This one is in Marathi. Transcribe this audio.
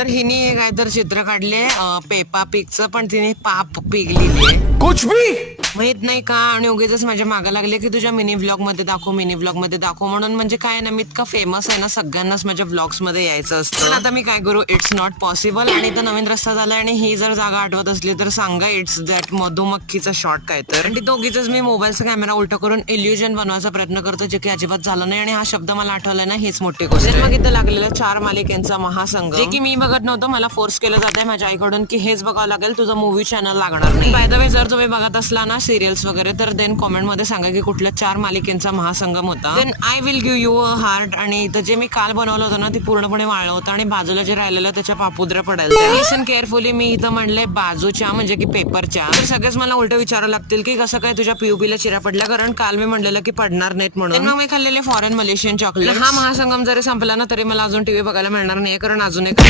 तर हिने हे काय तर चित्र काढले पेपा पिगचं, पण तिने पाप पिग लिहिलीये. कुछ भी माहित नाही का, आणि उगीच माझ्या मागे लागले की तुझ्या मिनी व्लॉग मध्ये दाखव, मिनी व्लॉग मध्ये दाखव म्हणून. म्हणजे काय ना, मी इतका फेमस आहे ना, सगळ्यांनाच माझ्या व्लॉग्स मध्ये यायचं असतं. पण आता मी काय करू, इट्स नॉट पॉसिबल. आणि इथं नवीन रस्ता झालाय, आणि ही जर जागा आठवत असली तर सांगा, इट्स दॅट मधुमक्खीचा शॉट काय तर. आणि ती दोघीच मी मोबाईलचा कॅमेरा उलटा करून इल्युजन बनवायचा प्रयत्न करतो, जे की अजिबात झालं नाही. आणि हा शब्द मला आठवला ना, हीच मोठी गोष्ट आहे. मग इथं लागलेला 4 मालिकेचा महासंघ, जे की मी बघत नव्हतं, मला फोर्स केलं जात आहे माझ्या आईकडून की हेच बघावं लागेल, तुझं मूवी चॅनल लागणार नाही. बाय द वे, जर तुम्ही बघत असला ना सिरियल्स वगैरे, तर देन कॉमेंट मध्ये सांगा की कुठल्या 4 मालिकेचा महासंगम होता. Then I will give you a heart. आणि इथं जे मी काल बनवलं होतं ना, ते पूर्णपणे वाळलं होतं, आणि बाजूला जे राहिलेलं त्याच्या पापुद्रा पडायला. लिसन केअरफुली, मी इथं म्हणलंय बाजूच्या म्हणजे की पेपरच्या. तर सगळेच मला उलट विचारावं लागतील की कसं काय तुझ्या पीयूपीला चिरा पडल्या, कारण काल मी म्हणलेलं की पडणार नाहीत म्हणून. मग मी खाल्लेले फॉरेन मलेशियन चॉकलेट. हा महासंगम जरी संपला ना, तरी मला अजून टीव्ही बघायला मिळणार नाही, कारण अजून एक